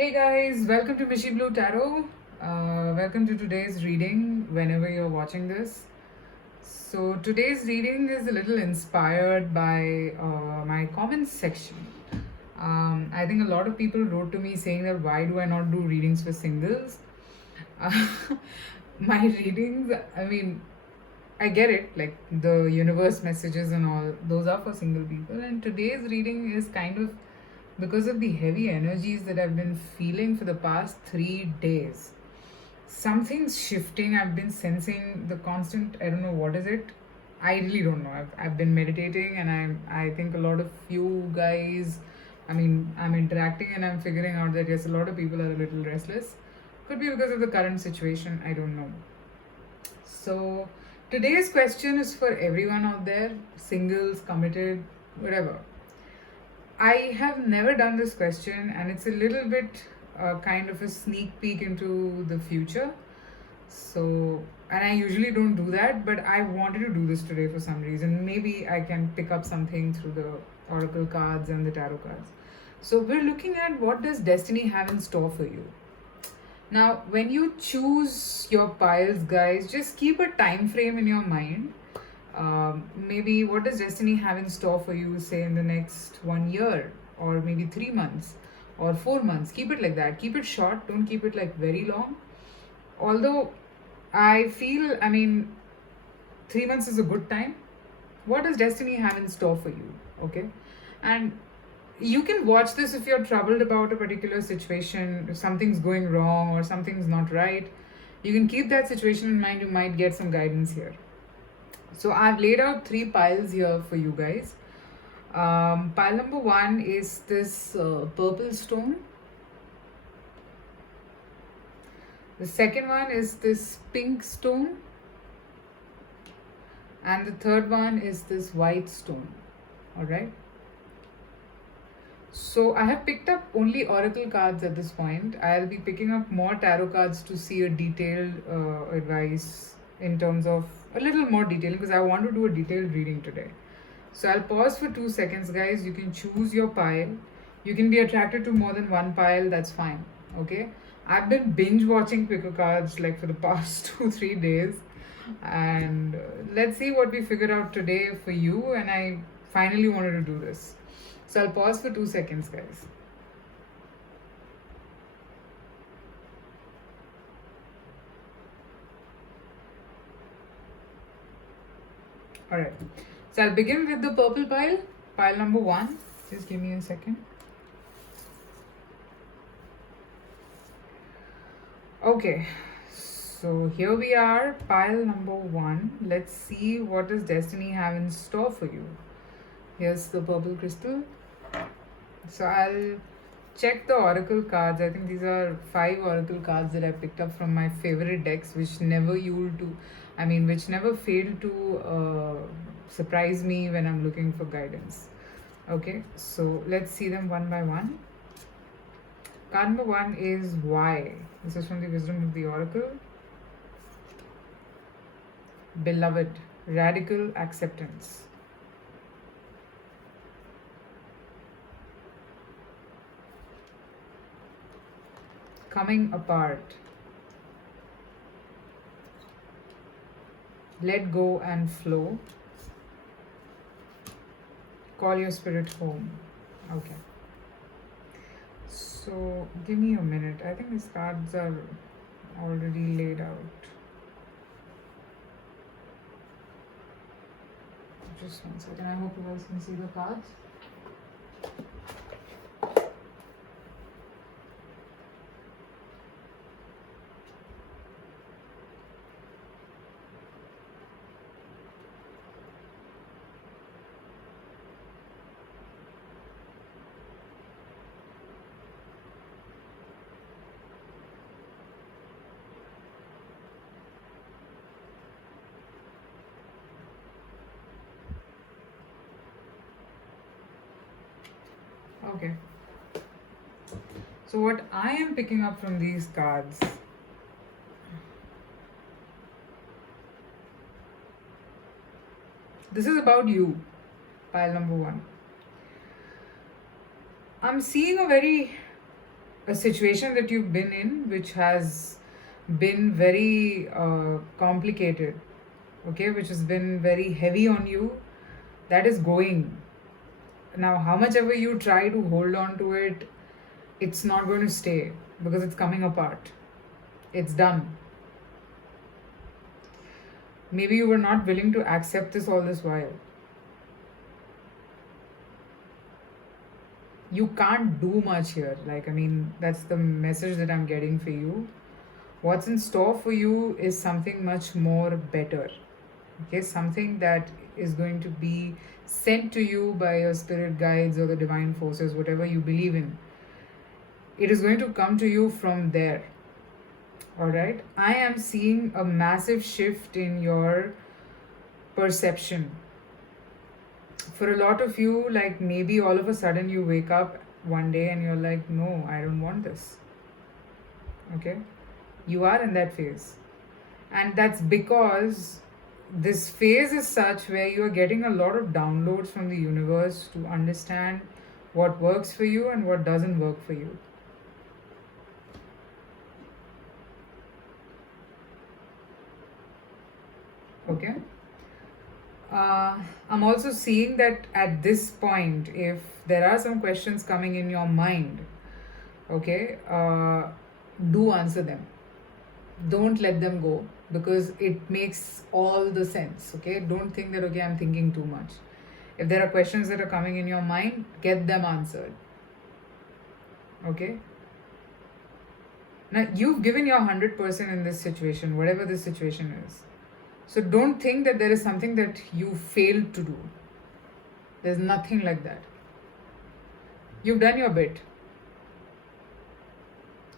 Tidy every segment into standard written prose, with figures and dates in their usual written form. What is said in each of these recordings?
Hey guys, welcome to Mishy Blue Tarot. Welcome to today's reading whenever you're watching this. So, today's reading is a little inspired by my comments section. I think a lot of people wrote to me saying that why do I not do readings for singles? Uh, my readings, I mean, I get it, like the universe messages and all, those are for single people. And today's reading is kind of because of the heavy energies that I've been feeling for the past 3 days. Something's shifting. I've been sensing the constant, I don't know what is it. I really don't know. I've been meditating and I think a lot of you guys, I mean, I'm interacting and I'm figuring out that yes, a lot of people are a little restless. Could be because of the current situation, I don't know. So, today's question is for everyone out there, singles, committed, whatever. I have never done this question, and it's a little bit kind of a sneak peek into the future. So, and I usually don't do that, but I wanted to do this today for some reason. Maybe I can pick up something through the oracle cards and the tarot cards. So, we're looking at what does destiny have in store for you. Now, when you choose your piles, guys, just keep a time frame in your mind. Maybe what does destiny have in store for you, say in the next 1 year, or maybe 3 months, or 4 months? Keep it like that. Keep it short. Don't keep it like very long. Although I feel, I mean, 3 months is a good time. What does destiny have in store for you? Okay, and you can watch this if you're troubled about a particular situation, if something's going wrong or something's not right. You can keep that situation in mind. You might get some guidance here. So I've laid out three piles here for you guys. Pile number one is this purple stone. The second one is this pink stone. And the third one is this white stone. Alright. So I have picked up only oracle cards at this point. I'll be picking up more tarot cards to see a detailed advice in terms of a little more detail because I want to do a detailed reading today. So I'll pause for 2 seconds, guys. You can choose your pile. You can be attracted to more than one pile, that's fine. Okay. I've been binge watching picker cards like for the past 2-3 days. And let's see what we figure out today for you. And I finally wanted to do this. So I'll pause for 2 seconds, guys. Alright. So I'll begin with the purple pile. Pile number one. Just give me a second. Okay. So here we are, pile number one. Let's see what does destiny have in store for you. Here's the purple crystal. So I'll check the oracle cards. I think these are 5 oracle cards that I picked up from my favorite decks, which never which never fail to surprise me when I'm looking for guidance. Okay, so let's see them one by one. Card number one is why. This is from the Wisdom of the Oracle. Beloved, radical acceptance. Coming apart. Let go and flow. Call your spirit home. Okay. So give me a minute. I think these cards are already laid out. Just 1 second. I hope you guys can see the cards. Okay. So what I am picking up from these cards, this is about you, pile number one. I'm seeing a very a situation that you've been in which has been very complicated, okay, which has been very heavy on you, that is going. Now, how much ever you try to hold on to it, it's not going to stay because it's coming apart. It's done. Maybe you were not willing to accept this all this while. You can't do much here. Like, I mean, that's the message that I'm getting for you. What's in store for you is something much more better. Okay, something that is going to be sent to you by your spirit guides or the divine forces, whatever you believe in. It is going to come to you from there. All right, I am seeing a massive shift in your perception. For a lot of you, like maybe all of a sudden you wake up one day and you're like, no, I don't want this. Okay, you are in that phase, and that's because this phase is such where you are getting a lot of downloads from the universe to understand what works for you and what doesn't work for you. Okay, I'm also seeing that at this point, if there are some questions coming in your mind, okay, do answer them. Don't let them go because it makes all the sense. Okay, don't think that, okay, I'm thinking too much. If there are questions that are coming in your mind, get them answered. Okay, now you've given your 100% in this situation, whatever this situation is. So don't think that there is something that you failed to do. There's nothing like that. You've done your bit.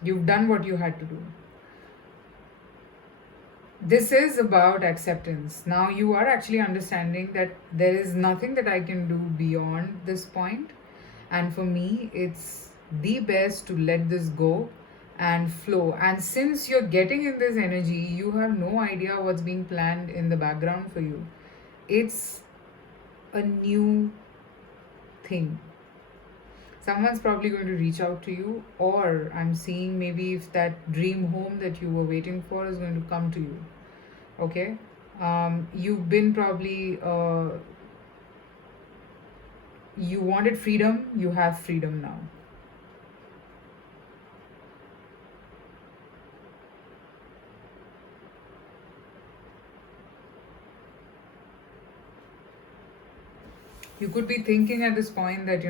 You've done what you had to do. This is about acceptance. Now you are actually understanding that there is nothing that I can do beyond this point. And for me, it's the best to let this go and flow. And since you're getting in this energy, you have no idea what's being planned in the background for you. It's a new thing. Someone's probably going to reach out to you, or I'm seeing maybe if that dream home that you were waiting for is going to come to you. Okay, you've been probably you wanted freedom, you have freedom now. You could be thinking at this point that,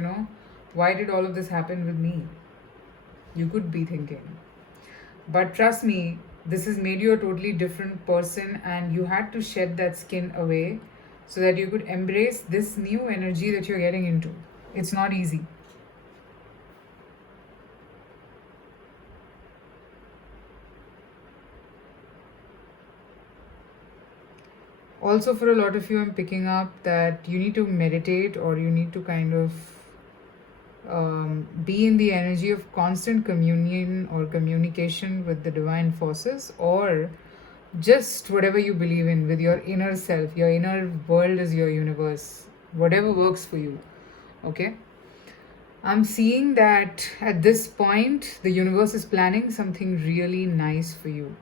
why did all of this happen with me? You could be thinking. But trust me, this has made you a totally different person, and you had to shed that skin away so that you could embrace this new energy that you're getting into. It's not easy. Also, for a lot of you, I'm picking up that you need to meditate, or you need to kind of be in the energy of constant communion or communication with the divine forces, or just whatever you believe in with your inner self. Your inner world is your universe, whatever works for you. Okay, I'm seeing that at this point the universe is planning something really nice for you.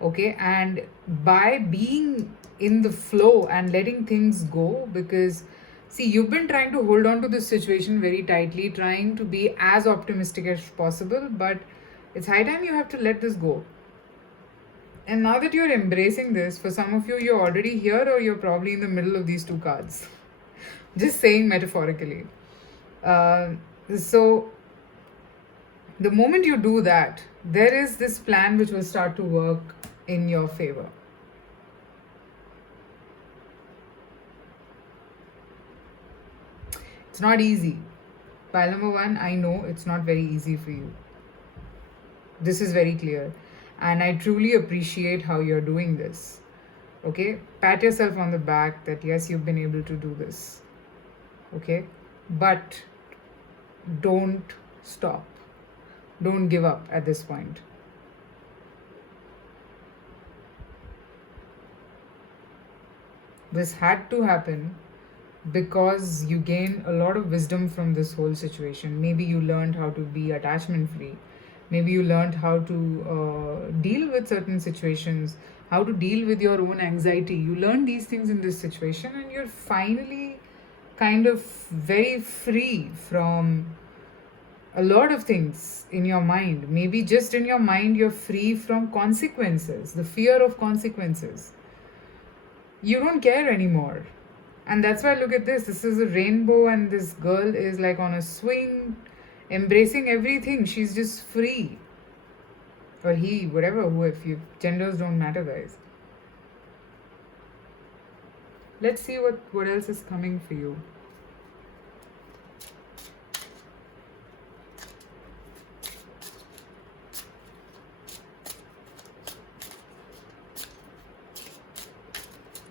Okay, and by being in the flow and letting things go, because see, you've been trying to hold on to this situation very tightly, trying to be as optimistic as possible, but it's high time you have to let this go. And now that you're embracing this, for some of you, you're already here, or you're probably in the middle of these two cards. Just saying metaphorically. So, the moment you do that, there is this plan which will start to work in your favor. It's not easy. Pile number one, I know it's not very easy for you. This is very clear. And I truly appreciate how you're doing this. Okay? Pat yourself on the back that yes, you've been able to do this. Okay? But don't stop. Don't give up at this point. This had to happen because you gain a lot of wisdom from this whole situation. Maybe you learned how to be attachment free. Maybe you learned how to deal with certain situations, how to deal with your own anxiety. You learn these things in this situation, and you're finally kind of very free from a lot of things in your mind. Maybe just in your mind, you're free from consequences, the fear of consequences. You don't care anymore. And that's why, look at this. This is a rainbow, and this girl is like on a swing, embracing everything. She's just free. Or he, whatever, who, if you, genders don't matter, guys. Let's see what else is coming for you.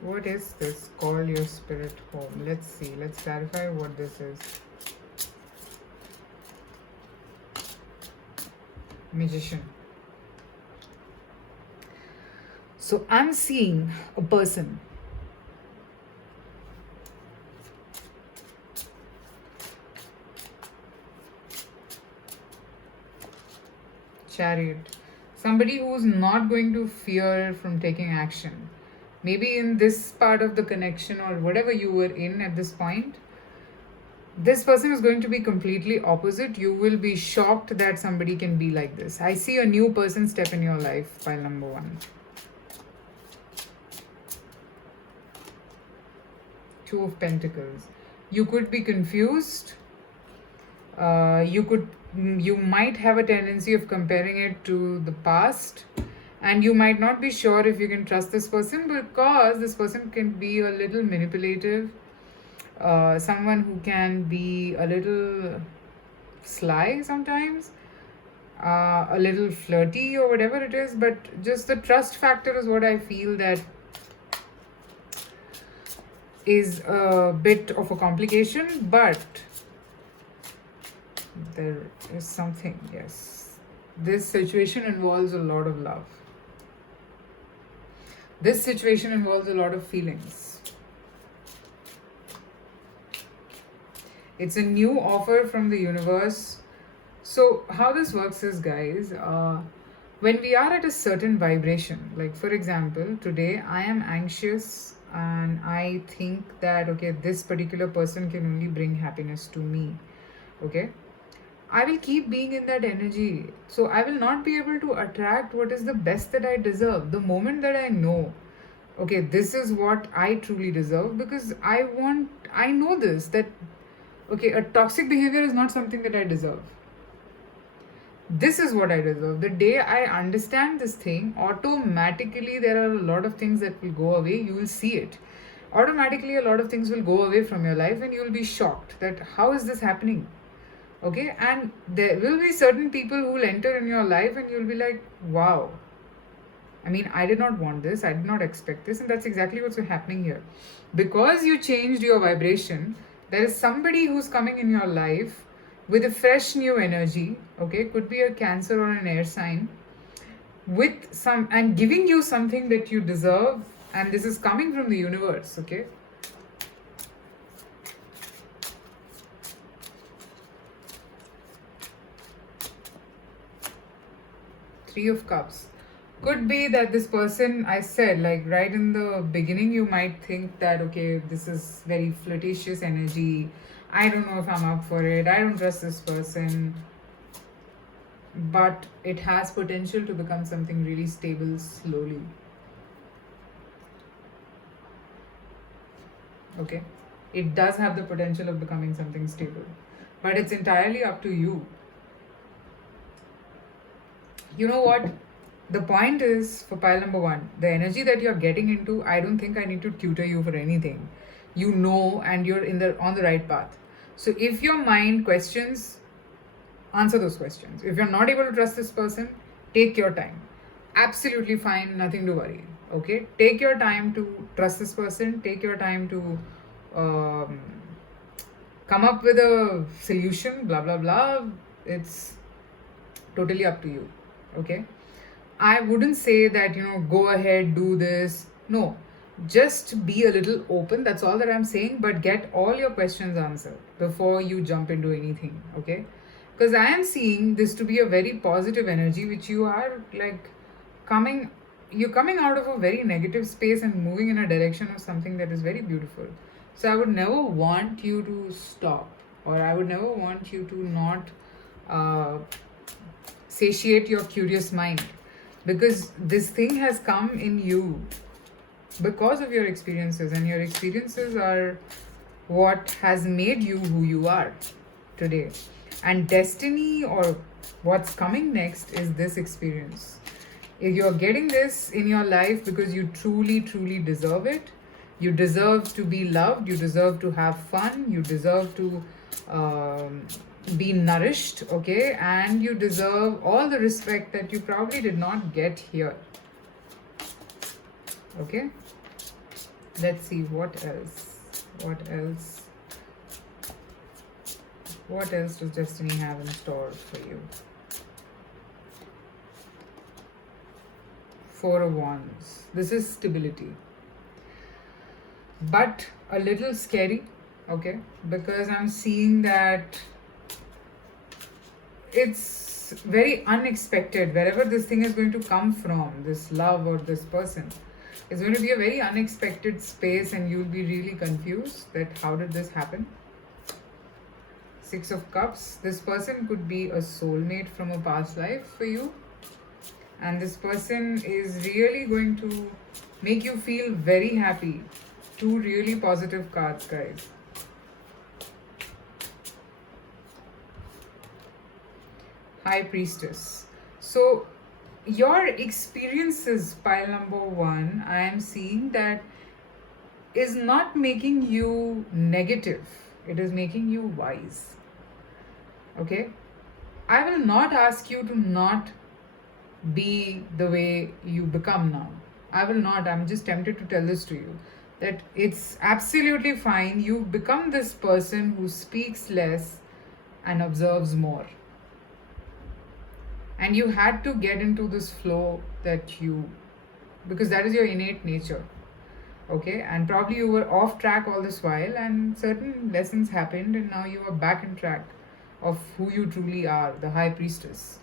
What is this? Call your spirit home. Let's see. Let's clarify what this is. Magician. So I'm seeing a person. Chariot. Somebody who's not going to fear from taking action. Maybe in this part of the connection or whatever you were in at this point, this person is going to be completely opposite. You will be shocked that somebody can be like this. I see a new person step in your life, pile number 1. Two of Pentacles. You could be confused. You might have a tendency of comparing it to the past, and you might not be sure if you can trust this person, because this person can be a little manipulative, someone who can be a little sly sometimes, a little flirty or whatever it is. But just the trust factor is what I feel that is a bit of a complication. But there is something, yes. This situation involves a lot of love. This situation involves a lot of feelings. It's a new offer from the universe. So how this works is, guys, when we are at a certain vibration, like for example, today I am anxious and I think that, okay, this particular person can only bring happiness to me, okay? I will keep being in that energy. So I will not be able to attract what is the best that I deserve. The moment that I know, okay, this is what I truly deserve, because I know this, that, okay, a toxic behavior is not something that I deserve. This is what I deserve. The day I understand this thing, automatically there are a lot of things that will go away. You will see it. Automatically a lot of things will go away from your life, and you will be shocked that how is this happening? Okay, and there will be certain people who will enter in your life and you'll be like, wow, I mean, I did not want this, I did not expect this. And that's exactly what's happening here. Because you changed your vibration, there is somebody who's coming in your life with a fresh new energy, okay, could be a Cancer or an air sign, with some, and giving you something that you deserve. And this is coming from the universe, okay? Three of Cups. Could be that this person, I said, like right in the beginning, you might think that, okay, this is very flirtatious energy. I don't know if I'm up for it. I don't trust this person. But it has potential to become something really stable slowly. Okay? It does have the potential of becoming something stable. But it's entirely up to you. You know what? The point is, for pile number 1, the energy that you're getting into, I don't think I need to tutor you for anything. You know, and you're on the right path. So if your mind questions, answer those questions. If you're not able to trust this person, take your time. Absolutely fine, nothing to worry. Okay? Take your time to trust this person. Take your time to come up with a solution, blah, blah, blah. It's totally up to you. Okay? I wouldn't say that, go ahead, do this. No, just be a little open. That's all that I'm saying. But get all your questions answered before you jump into anything. Okay? Because I am seeing this to be a very positive energy, which you are like coming, you're coming out of a very negative space and moving in a direction of something that is very beautiful. So I would never want you to stop, or I would never want you to not uh, satiate your curious mind, because this thing has come in you because of your experiences, and your experiences are what has made you who you are today. And destiny, or what's coming next, is this experience. If you're getting this in your life because you truly, truly deserve it, you deserve to be loved, you deserve to have fun, you deserve to um, be nourished, okay, and you deserve all the respect that you probably did not get here, okay. Let's see what else. What else does destiny have in store for you? Four of Wands. This is stability, but a little scary, okay, because I'm seeing that it's very unexpected. Wherever this thing is going to come from, this love or this person, it's going to be a very unexpected space, and you'll be really confused that how did this happen. Six of Cups. This person could be a soulmate from a past life for you, and this person is really going to make you feel very happy. Two really positive cards, guys. High Priestess. So your experiences, pile number one, I am seeing that is not making you negative, it is making you wise, okay. I will not ask you to not be the way you become now. I will not. I'm just tempted to tell this to you, that it's absolutely fine. You become this person who speaks less and observes more. And you had to get into this flow because that is your innate nature. Okay, and probably you were off track all this while, and certain lessons happened, and now you are back in track of who you truly are, the High Priestess.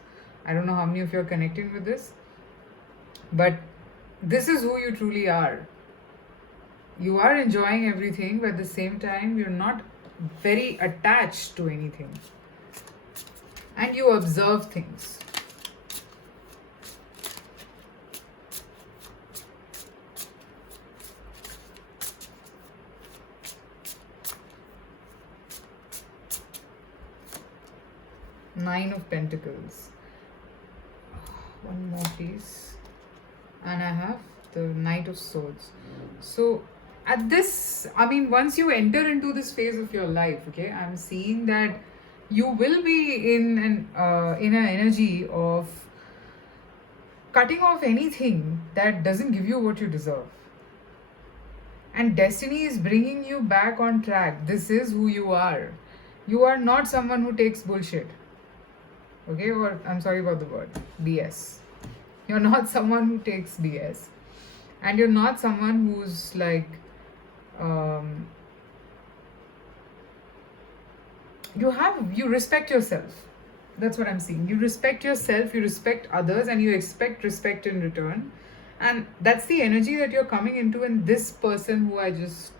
I don't know how many of you are connecting with this, but this is who you truly are. You are enjoying everything, but at the same time, you're not very attached to anything, and you observe things. Nine of Pentacles. One more, please. And I have the Knight of Swords. So, at this, once you enter into this phase of your life, okay, I'm seeing that you will be in an energy of cutting off anything that doesn't give you what you deserve. And destiny is bringing you back on track. This is who you are. You are not someone who takes bullshit. Okay, or I'm sorry about the word, BS. You're not someone who takes BS. And you're not someone who's like, you respect yourself. That's what I'm seeing. You respect yourself, you respect others, and you expect respect in return. And that's the energy that you're coming into. And this person who I just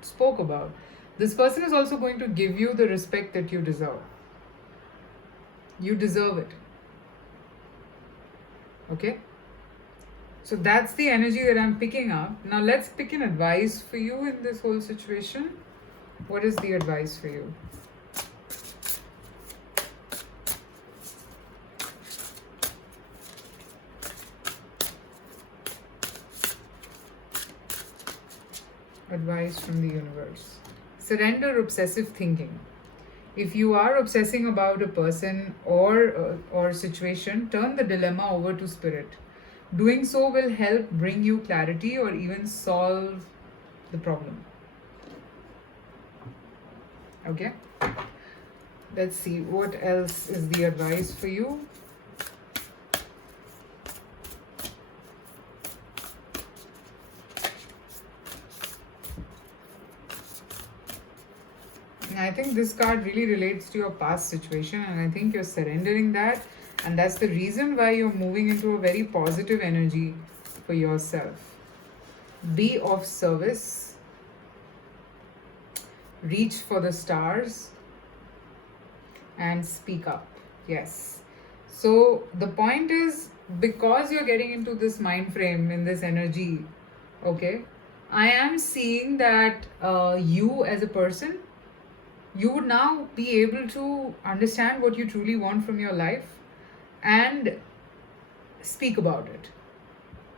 spoke about, this person is also going to give you the respect that you deserve. You deserve it. Okay? So that's the energy that I'm picking up. Now let's pick an advice for you in this whole situation. What is the advice for you? Advice from the universe. Surrender obsessive thinking. If you are obsessing about a person or situation, turn the dilemma over to spirit. Doing so will help bring you clarity or even solve the problem. Okay? Let's see what else is the advice for you. I think this card really relates to your past situation, and I think you're surrendering that, and that's the reason why you're moving into a very positive energy for yourself. Be of service, reach for the stars, and speak up. Yes. So the point is, because you're getting into this mind frame in this energy, okay, I am seeing that you as a person, you would now be able to understand what you truly want from your life and speak about it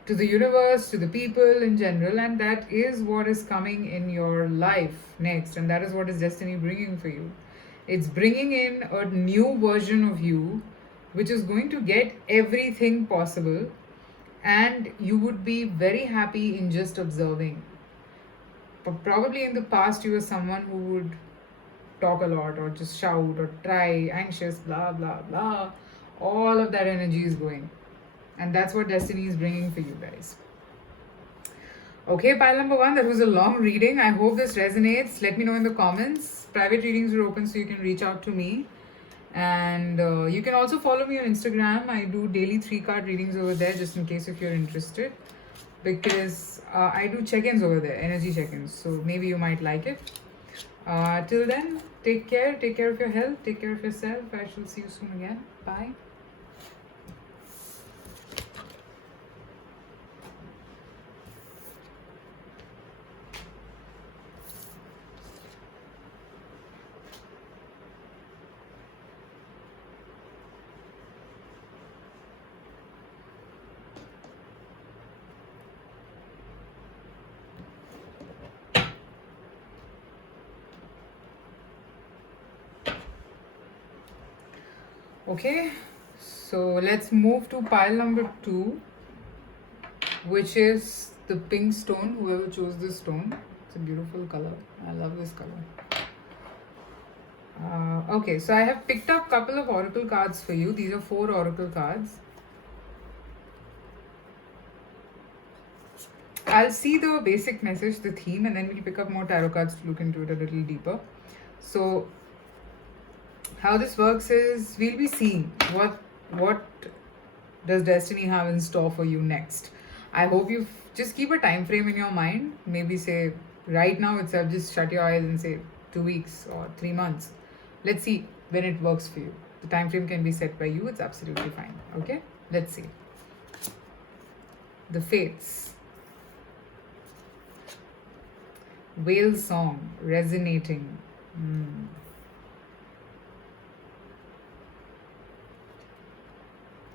to the universe, to the people in general, and that is what is coming in your life next, and that is what is destiny bringing for you. It's bringing in a new version of you, which is going to get everything possible, and you would be very happy in just observing. But probably in the past, you were someone who would talk a lot or just shout or try, anxious, blah, blah, blah. All of that energy is going. And that's what destiny is bringing for you guys. Okay, pile number one, that was a long reading. I hope this resonates. Let me know in the comments. Private readings are open, so you can reach out to me. And you can also follow me on Instagram. I do daily 3-card readings over there, just in case if you're interested. Because I do check-ins over there, energy check-ins. So maybe you might like it. Till then, take care of your health, take care of yourself. I shall see you soon again. Bye. Okay, so let's move to pile number 2, which is the pink stone. Whoever chose this stone, it's a beautiful color. I love this color. Okay, so I have picked up a couple of oracle cards for you. These are 4 oracle cards. I'll see the basic message, the theme, and then we'll pick up more tarot cards to look into it a little deeper. So how this works is, we'll be seeing what does destiny have in store for you next. I hope you just keep a time frame in your mind. Maybe say right now itself, just shut your eyes and say 2 weeks or 3 months. Let's see when it works for you. The time frame can be set by you. It's absolutely fine. Okay, let's see. The Fates. Whale song resonating.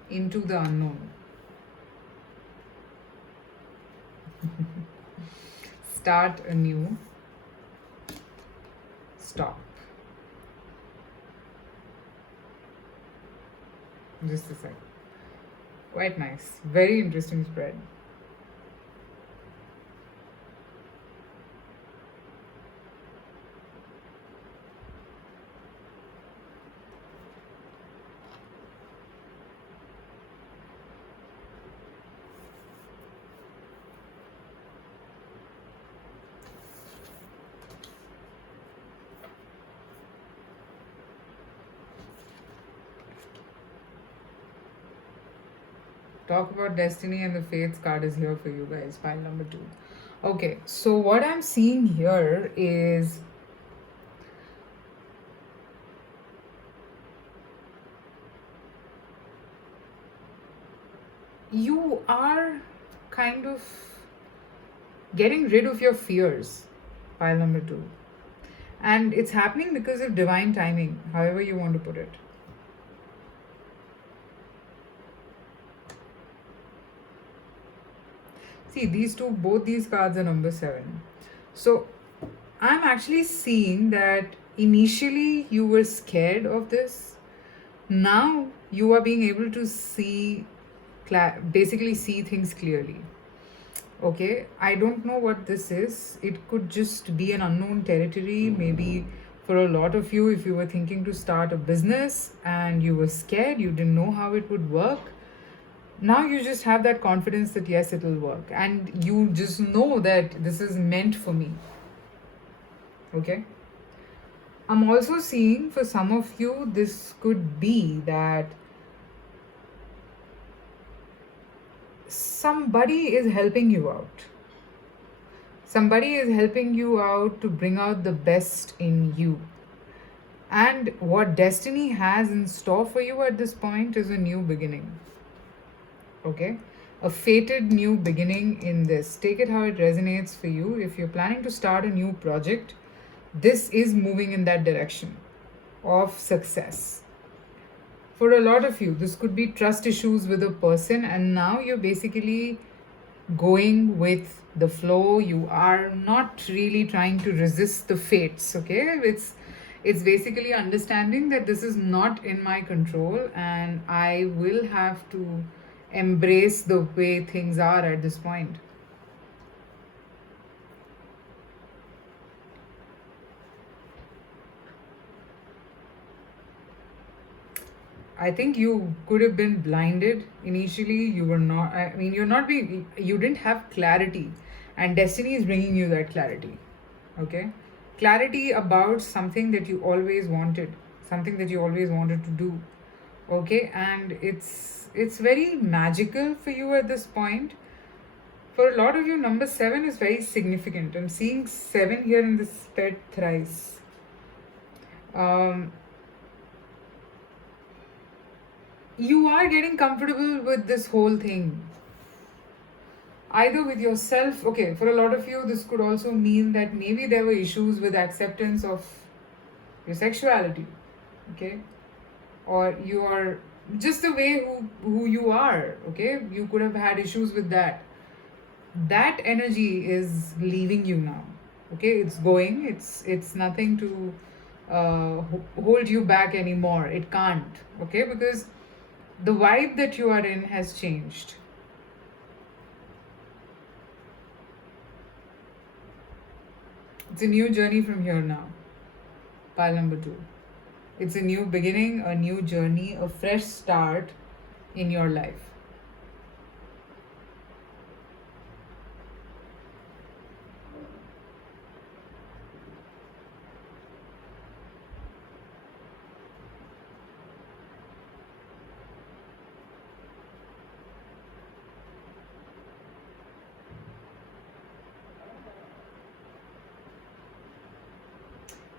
Into the unknown. Start anew. Stop. Just a sec. Quite nice. Very interesting spread. Talk about destiny, and the Fates card is here for you guys. Pile number 2. Okay, so what I'm seeing here is you are kind of getting rid of your fears. Pile number 2. And it's happening because of divine timing, however you want to put it. See, both these cards are number 7. So I'm actually seeing that initially you were scared of this. Now you are being able to see, basically see things clearly. Okay, I don't know what this is. It could just be an unknown territory. Maybe for a lot of you, if you were thinking to start a business and you were scared, you didn't know how it would work. Now you just have that confidence that yes, it will work, and you just know that this is meant for me. Okay, I'm also seeing for some of you, this could be that somebody is helping you out. Somebody is helping you out to bring out the best in you. And what destiny has in store for you at this point is a new beginning. Okay? A fated new beginning in this. Take it how it resonates for you. If you're planning to start a new project, this is moving in that direction of success. For a lot of you, this could be trust issues with a person, and now you're basically going with the flow. You are not really trying to resist the fates. Okay, it's basically understanding that this is not in my control, and I will have to embrace the way things are at this point. I think you could have been blinded initially. You were not, I mean, you're not being, you didn't have clarity, and destiny is bringing you that clarity. Okay? Clarity about something that you always wanted, something that you always wanted to do. Okay? And it's very magical for you at this point. For a lot of you, number 7 is very significant. I'm seeing 7 here in this pet thrice. Um, you are getting comfortable with this whole thing, either with yourself. Okay, for a lot of you, this could also mean that maybe there were issues with acceptance of your sexuality. Okay, or you are just the way who you are. Okay, you could have had issues with that. That energy is leaving you now. Okay, it's going. It's nothing to hold you back anymore. It can't. Okay, because the vibe that you are in has changed. It's a new journey from here now. Pile number 2. It's a new beginning, a new journey, a fresh start in your life.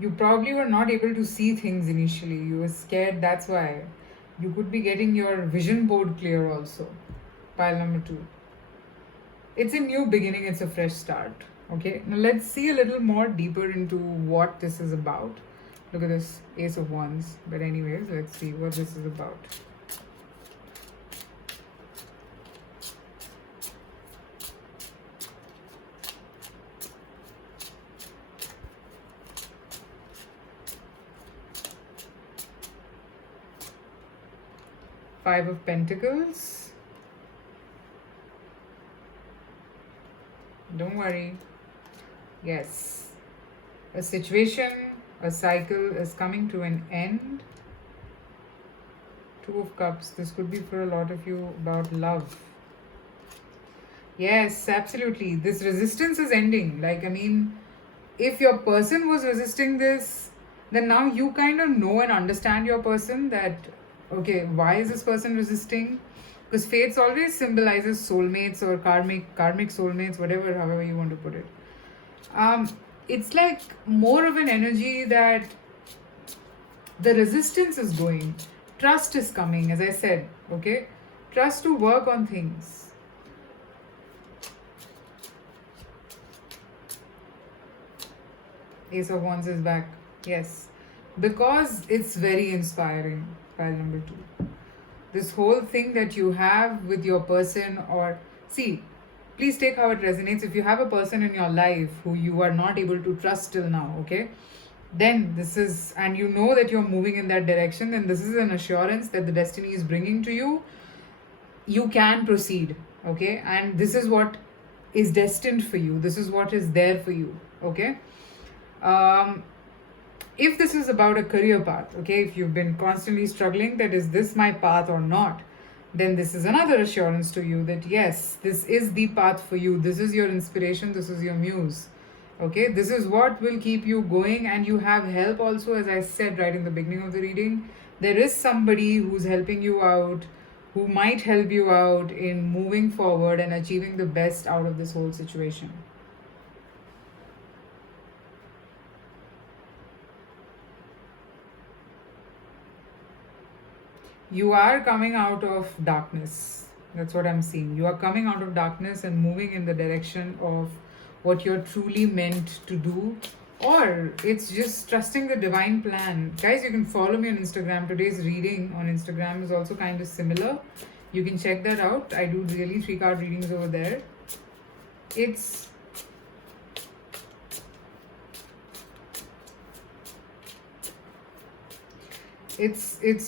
You probably were not able to see things initially. You were scared, that's why. You could be getting your vision board clear also. Pile number 2. It's a new beginning, it's a fresh start. Okay, now let's see a little more deeper into what this is about. Look at this Ace of Wands. But, anyways, let's see what this is about. Five of Pentacles. Don't worry. Yes. A situation, a cycle is coming to an end. Two of Cups. This could be for a lot of you about love. Yes, absolutely. This resistance is ending. Like, I mean, if your person was resisting this, then now you kind of know and understand your person that, okay, why is this person resisting? Because fates always symbolizes soulmates or karmic soulmates, whatever, however you want to put it. It's like more of an energy that the resistance is going. Trust is coming, as I said, okay? Trust to work on things. Ace of Wands is back. Yes. Because it's very inspiring. Pile number 2. This whole thing that you have with your person, or see, please take how it resonates. If you have a person in your life who you are not able to trust till now, okay, then this is, and you know that you're moving in that direction, then this is an assurance that the destiny is bringing to you. You can proceed, okay, and this is what is destined for you. This is what is there for you, okay. If this is about a career path, okay, if you've been constantly struggling that is this my path or not, then this is another assurance to you that yes, this is the path for you. This is your inspiration, this is your muse. Okay, this is what will keep you going, and you have help also, as I said right in the beginning of the reading. There is somebody who's helping you out, who might help you out in moving forward and achieving the best out of this whole situation. You are coming out of darkness. That's what I'm seeing. You are coming out of darkness and moving in the direction of what you're truly meant to do. Or it's just trusting the divine plan. Guys, you can follow me on Instagram. Today's reading on Instagram is also kind of similar. You can check that out. I do really 3 card readings over there. It's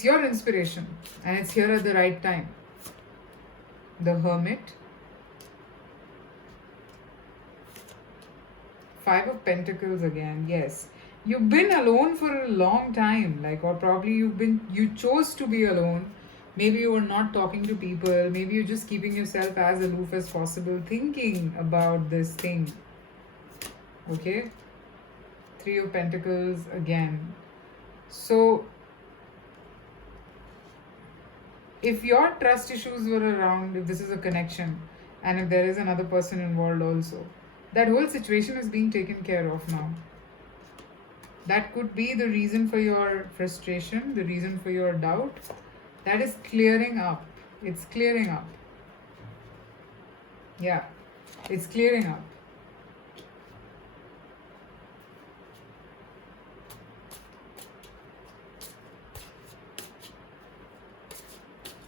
your inspiration, and it's here at the right time. The Hermit, 5 of Pentacles again. Yes, you've been alone for a long time, like, or probably you chose to be alone. Maybe you were not talking to people. Maybe you're just keeping yourself as aloof as possible, thinking about this thing. Okay, 3 of Pentacles again. So if your trust issues were around, if this is a connection, and if there is another person involved also, that whole situation is being taken care of now. That could be the reason for your frustration, the reason for your doubt. That is clearing up. It's clearing up. Yeah, it's clearing up.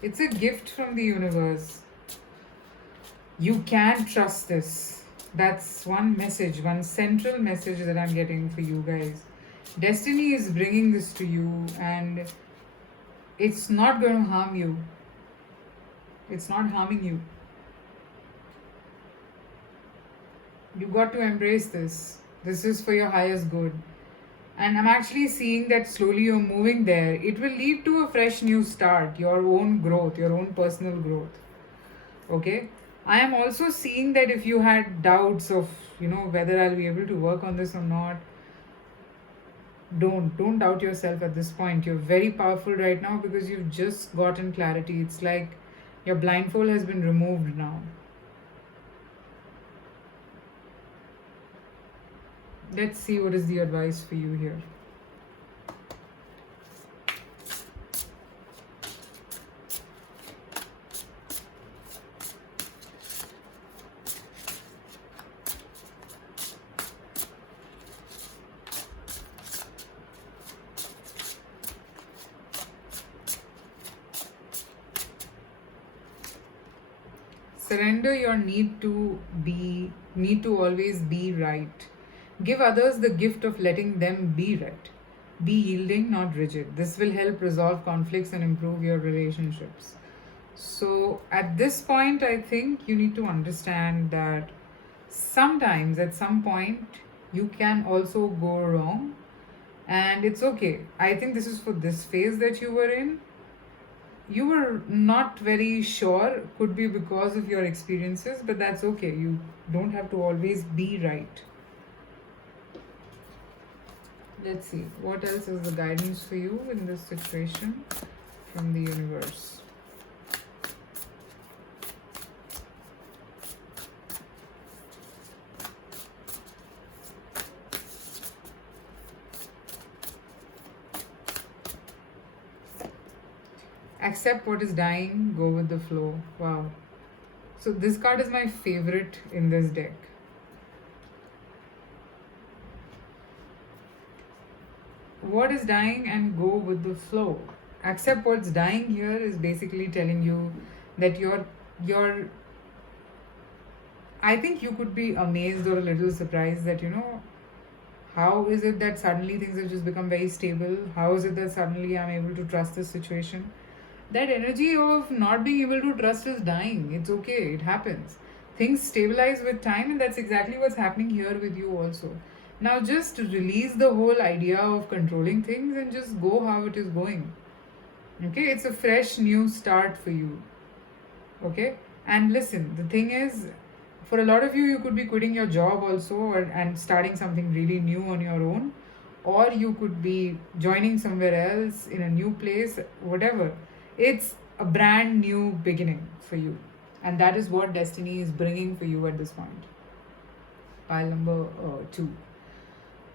It's a gift from the universe. You can trust this. That's one message, one central message that I'm getting for you guys. Destiny is bringing this to you, and it's not going to harm you. It's not harming you. You got to embrace this. This is for your highest good. And I'm actually seeing that slowly you're moving there. It will lead to a fresh new start, your own growth, your own personal growth. Okay? I am also seeing that if you had doubts of, whether I'll be able to work on this or not, don't doubt yourself at this point. You're very powerful right now because you've just gotten clarity. It's like your blindfold has been removed now. Let's see what is the advice for you here. Surrender your need to always be right. Give others the gift of letting them be right. Be yielding, not rigid. This will help resolve conflicts and improve your relationships. So, at this point, I think you need to understand that sometimes, at some point, you can also go wrong, and it's okay. I think this is for this phase that you were in. You were not very sure, could be because of your experiences, but that's okay. You don't have to always be right. Let's see, what else is the guidance for you in this situation from the universe? Accept what is dying, go with the flow. Wow. So this card is my favorite in this deck. What is dying and go with the flow. Accept what's dying here is basically telling you that you're I think you could be amazed or a little surprised that how is it that suddenly things have just become very stable? How is it that suddenly I'm able to trust this situation? That energy of not being able to trust is dying. It's okay, it happens. Things stabilize with time, and that's exactly what's happening here with you also. Now just release the whole idea of controlling things and just go how it is going. Okay, it's a fresh new start for you. Okay, and listen, the thing is, For a lot of you, you could be quitting your job also, and starting something really new on your own, or you could be joining somewhere else in a new place, whatever. It's a brand new beginning for you, and that is what destiny is bringing for you at this point. Pile number two.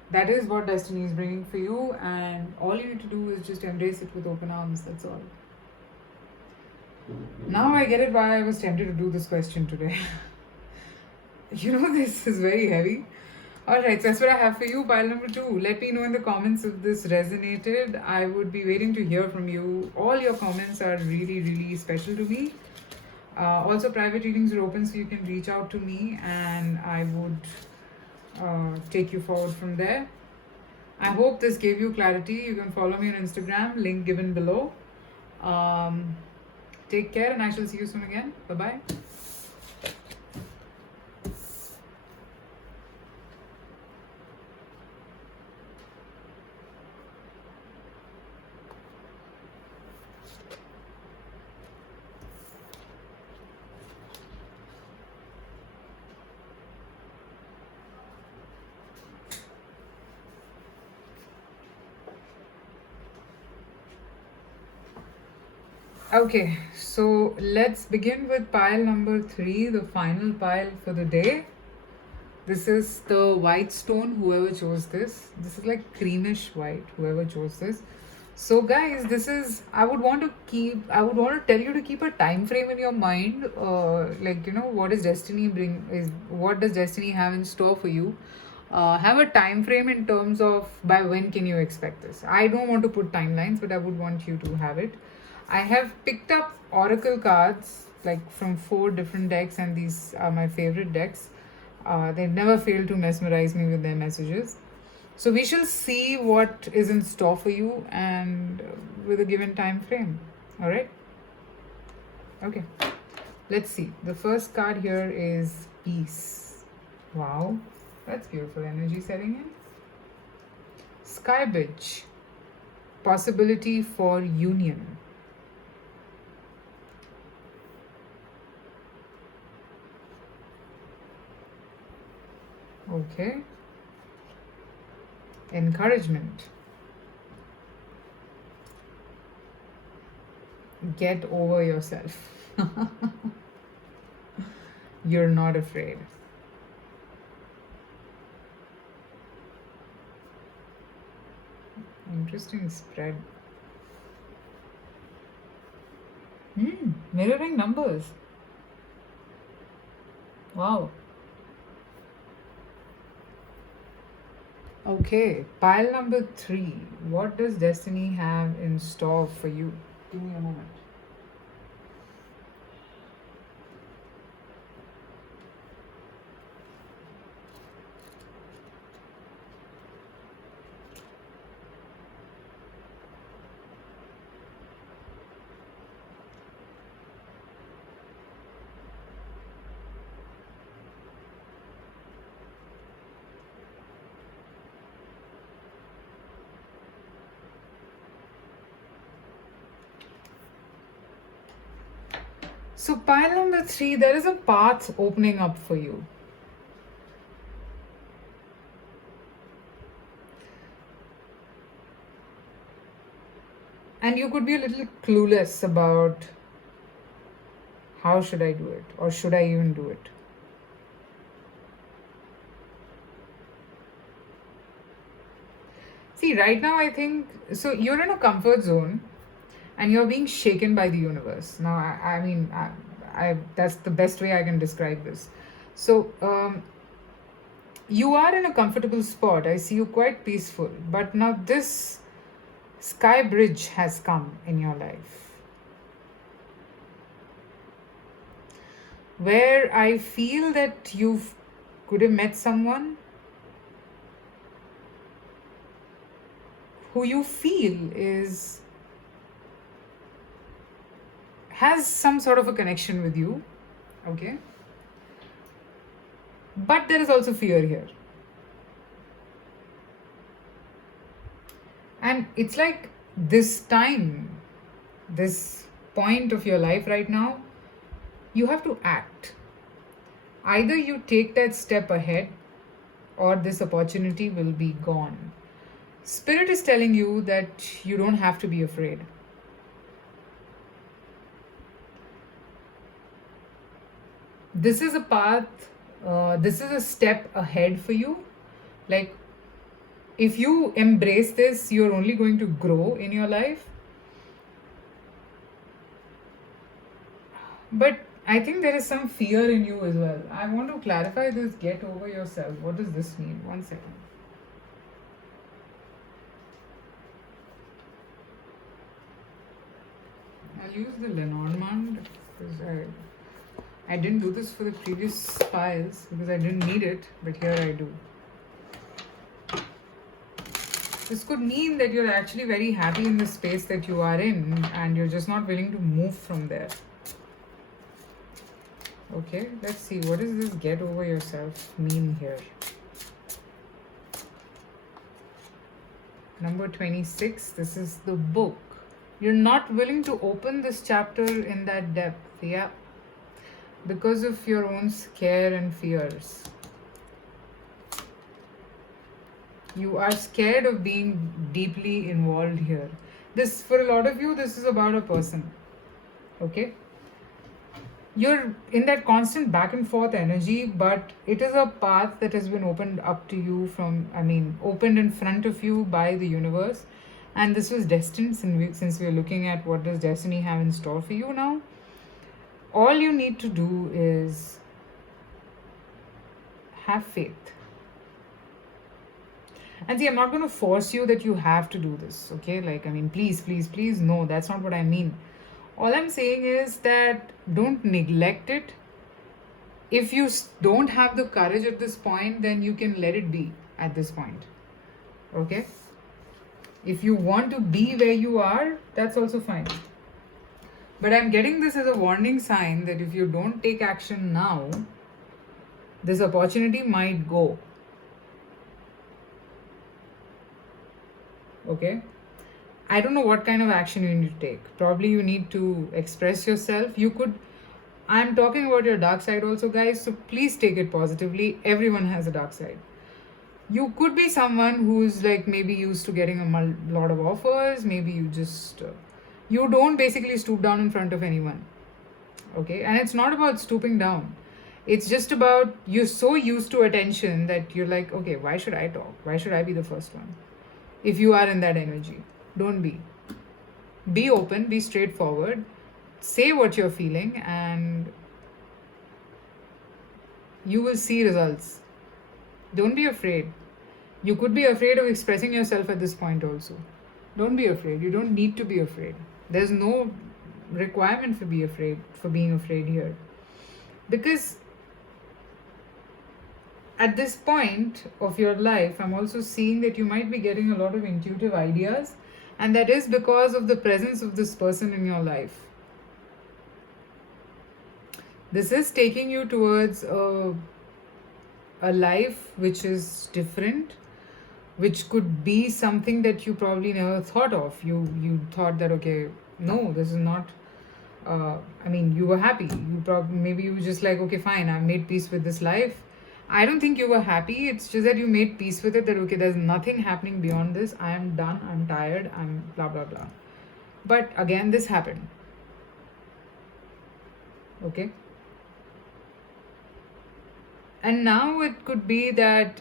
That is what destiny is bringing for you, and all you need to do is just embrace it with open arms. That's all. Now I get it why I was tempted to do this question today. This is very heavy. Alright, so that's what I have for you. Pile number two. Let me know in the comments if this resonated. I would be waiting to hear from you. All your comments are really, really special to me. Also, private readings are open, so you can reach out to me and I would take you forward from there. I hope this gave you clarity. You can follow me on Instagram, link given below. Take care, and I shall see you soon again. Bye bye. Okay, so let's begin with pile number three, the final pile for the day. This is the white stone, whoever chose this. This is like creamish white, whoever chose this. So guys, I would want to tell you to keep a time frame in your mind. What is destiny what does destiny have in store for you? Have a time frame in terms of by when can you expect this. I don't want to put timelines, but I would want you to have it. I have picked up oracle cards like from 4 different decks, and these are my favorite decks. They've never failed to mesmerize me with their messages. So we shall see what is in store for you and with a given time frame. All right? Okay. Let's see. The first card here is peace. Wow. That's beautiful energy setting in. Sky Bridge. Possibility for union. Okay. Encouragement. Get over yourself. You're not afraid. Interesting spread. Mirroring numbers. Wow. Okay, pile number 3. What does destiny have in store for you? Give me a moment. So pile number 3, there is a path opening up for you. And you could be a little clueless about how should I do it, or should I even do it. See, right now I think, so you're in a comfort zone and you're being shaken by the universe. Now, I that's the best way I can describe this. So, you are in a comfortable spot. I see you quite peaceful. But now this sky bridge has come in your life, where I feel that you could have met someone who you feel has some sort of a connection with you, okay? But there is also fear here. And it's like this time, this point of your life right now, you have to act. Either you take that step ahead or this opportunity will be gone. Spirit is telling you that you don't have to be afraid. This is a path, this is a step ahead for you. Like, if you embrace this, you're only going to grow in your life. But I think there is some fear in you as well. I want to clarify this get over yourself. What does this mean? One second. I'll use the Lenormand because I didn't do this for the previous piles because I didn't need it, but here I do. This could mean that you're actually very happy in the space that you are in and you're just not willing to move from there. Okay, let's see. What does this get over yourself mean here? Number 26, this is the book. You're not willing to open this chapter in that depth, yeah, because of your own scare and fears. You are scared of being deeply involved here. This, for a lot of you, this is about a person, okay? You're in that constant back and forth energy, but it is a path that has been opened up to you opened in front of you by the universe. And this was destined since we're looking at what does destiny have in store for you now. All you need to do is have faith. And see, I'm not going to force you that you have to do this, okay? Please, no, that's not what I mean. All I'm saying is that don't neglect it. If you don't have the courage at this point, then you can let it be at this point, okay? If you want to be where you are, that's also fine. But I'm getting this as a warning sign that if you don't take action now, this opportunity might go. Okay? I don't know what kind of action you need to take. Probably you need to express yourself. I'm talking about your dark side also, guys, so please take it positively. Everyone has a dark side. You could be someone who's like maybe used to getting a lot of offers. Maybe you just, you don't basically stoop down in front of anyone. Okay? And it's not about stooping down. It's just about you're so used to attention that you're like, okay, why should I talk? Why should I be the first one? If you are in that energy, don't be. Be open, be straightforward, say what you're feeling, and you will see results. Don't be afraid. You could be afraid of expressing yourself at this point also. Don't be afraid. You don't need to be afraid. There's no requirement for being afraid here. Because at this point of your life, I'm also seeing that you might be getting a lot of intuitive ideas, and that is because of the presence of this person in your life. This is taking you towards a life which is different, which could be something that you probably never thought of. You thought that, okay, no, this is not, you were happy. Maybe you were just like, okay, fine, I've made peace with this life. I don't think you were happy. It's just that you made peace with it, that, okay, there's nothing happening beyond this. I am done. I'm tired. I'm blah, blah, blah. But again, this happened. Okay? And now it could be that,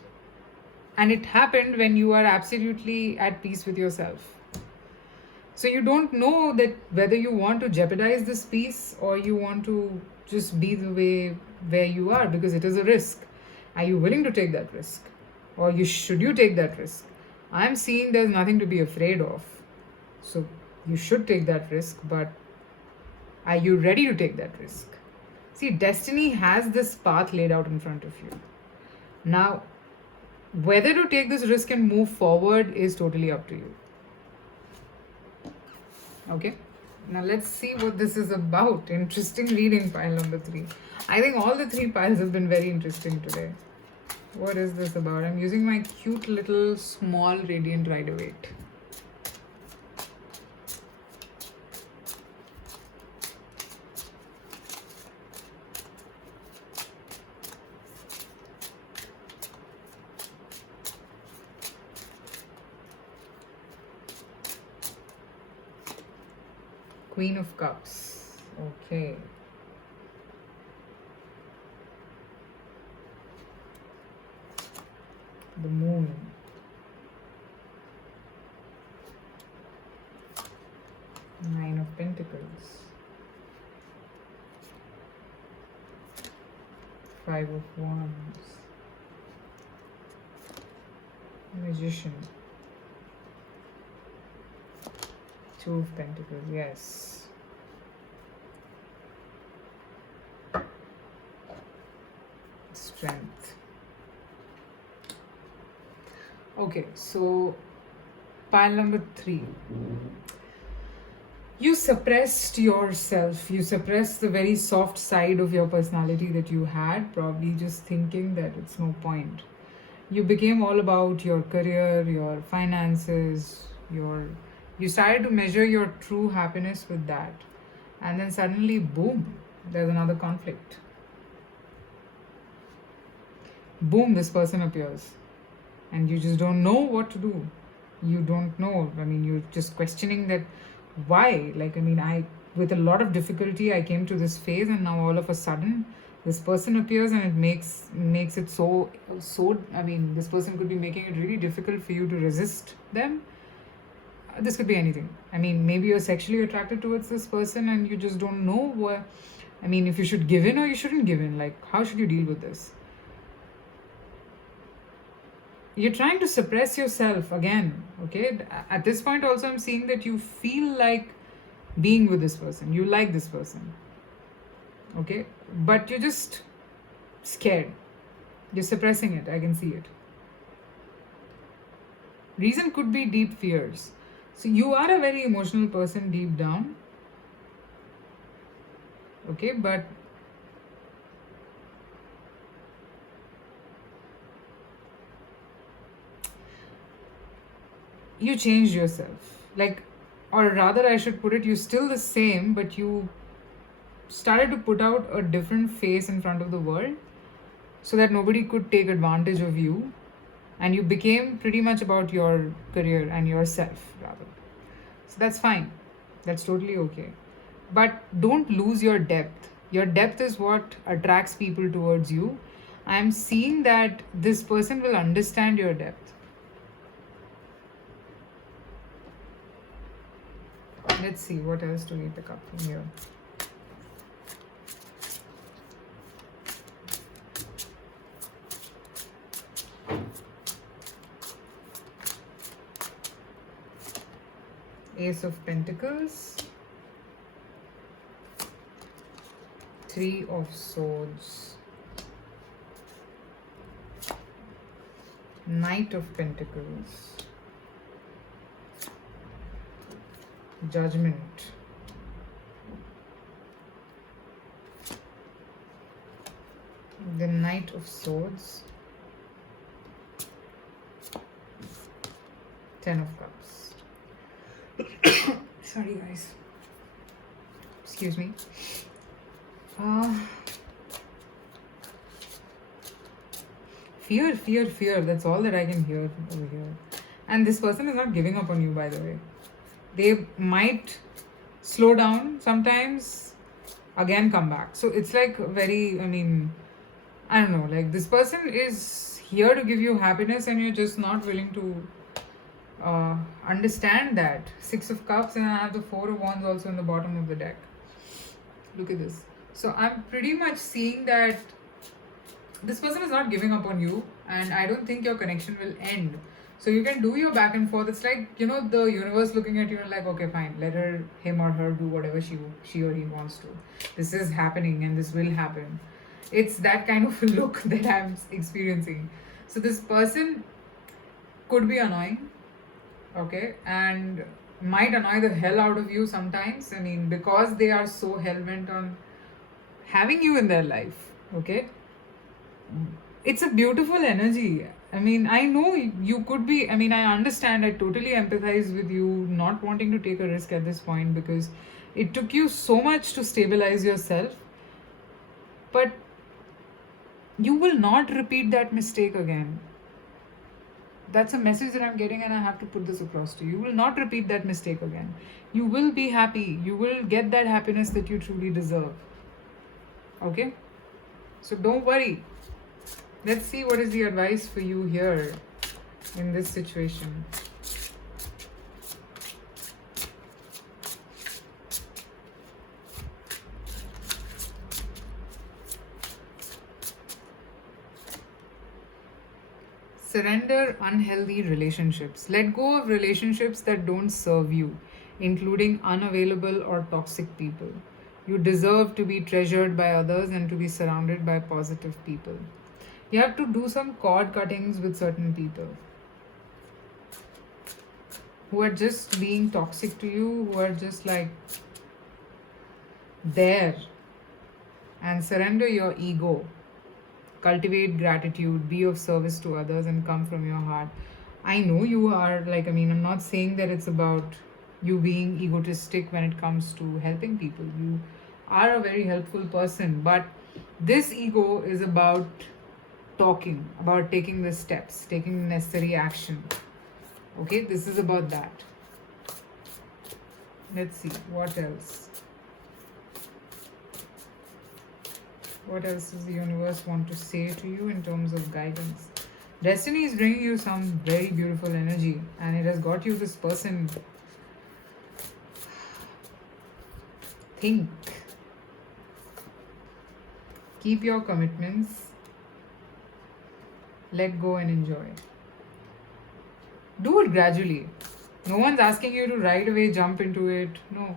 and it happened when you are absolutely at peace with yourself. So you don't know that whether you want to jeopardize this peace or you want to just be the way where you are, because it is a risk. Are you willing to take that risk? Or should you take that risk? I'm seeing there's nothing to be afraid of. So you should take that risk, but are you ready to take that risk? See, destiny has this path laid out in front of you. Now, whether to take this risk and move forward is totally up to you. Okay? Now let's see what this is about. Interesting reading, pile number 3. I think all the 3 piles have been very interesting today. What is this about? I'm using my cute little small Radiant Rider-Waite. Queen of Cups. Okay. The Moon. Nine of Pentacles. Five of Wands. Magician. Two of Pentacles, yes. Strength. Okay, so pile number 3. You suppressed yourself. You suppressed the very soft side of your personality that you had, probably just thinking that it's no point. You became all about your career, your finances, you started to measure your true happiness with that. And then suddenly, boom, there's another conflict. Boom, this person appears. And you just don't know what to do. You don't know. I mean, you're just questioning that why. Like, I mean, with a lot of difficulty, I came to this phase, and now all of a sudden, this person appears, and it makes it so. I mean, this person could be making it really difficult for you to resist them. This could be anything. I mean, maybe you're sexually attracted towards this person, and you just don't know what. I mean, if you should give in or you shouldn't give in. Like, how should you deal with this? You're trying to suppress yourself again, okay? At this point also, I'm seeing that you feel like being with this person. You like this person, okay? But you're just scared. You're suppressing it. I can see it. Reason could be deep fears. So you are a very emotional person deep down, okay? But you changed yourself, like, or rather I should put it, you're still the same, but you started to put out a different face in front of the world so that nobody could take advantage of you, and you became pretty much about your career and yourself rather. So that's fine, that's totally okay, but don't lose your depth. Your depth is what attracts people towards you. I'm seeing that this person will understand your depth. Let's see what else do we pick up from here. Ace of Pentacles, Three of Swords, Knight of Pentacles, Judgment, the Knight of Swords, Ten of Cups. Sorry guys, excuse me. Fear, that's all that I can hear over here. And this person is not giving up on you, by the way. They might slow down sometimes, again come back. So it's like very, I mean, I don't know, like this person is here to give you happiness, and you're just not willing to understand that. Six of Cups, and I have the Four of Wands also in the bottom of the deck. Look at this. So I'm pretty much seeing that this person is not giving up on you, and I don't think your connection will end. So you can do your back and forth. It's like, you know, the universe looking at you and like, okay, fine, let him or her do whatever she or he wants to. This is happening and this will happen. It's that kind of look that I'm experiencing. So this person could be annoying, okay, and might annoy the hell out of you sometimes. I mean, because they are so hell-bent on having you in their life, okay? It's a beautiful energy. I mean, I know you could be, I mean, I understand, I totally empathize with you not wanting to take a risk at this point, because it took you so much to stabilize yourself. But you will not repeat that mistake again. That's a message that I'm getting, and I have to put this across to you. You will not repeat that mistake again. You will be happy. You will get that happiness that you truly deserve. Okay? So don't worry. Let's see what is the advice for you here in this situation. Surrender unhealthy relationships. Let go of relationships that don't serve you, including unavailable or toxic people. You deserve to be treasured by others and to be surrounded by positive people. You have to do some cord cuttings with certain people who are just being toxic to you, who are just like there. And surrender your ego. Cultivate gratitude, be of service to others, and come from your heart. I know you are like, I'm not saying that it's about you being egotistic when it comes to helping people. You are a very helpful person, but this ego is about talking, about taking the steps, taking the necessary action. Okay, this is about that. Let's see what else. What else does the universe want to say to you in terms of guidance? Destiny is bringing you some very beautiful energy, and it has got you this person. Think. Keep your commitments. Let go and enjoy. Do it gradually. No one's asking you to right away jump into it. No.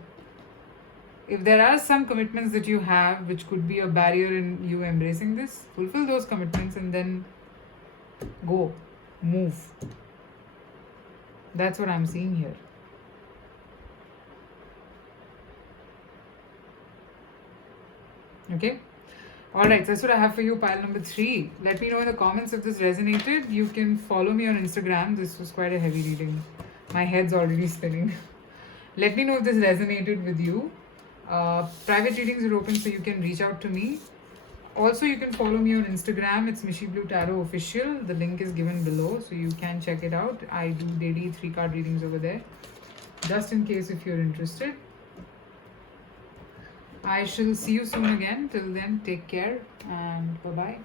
If there are some commitments that you have which could be a barrier in you embracing this, fulfill those commitments and then go, move. That's what I'm seeing here. Okay? Alright, so that's what I have for you, pile number 3. Let me know in the comments if this resonated. You can follow me on Instagram. This was quite a heavy reading. My head's already spinning. Let me know if this resonated with you. Private readings are open, so you can reach out to me. Also, you can follow me on Instagram. It's Mishi Blue Tarot Official. The link is given below, so you can check it out. I do daily 3-card readings over there, just in case if you're interested. I shall see you soon again. Till then, take care and bye-bye.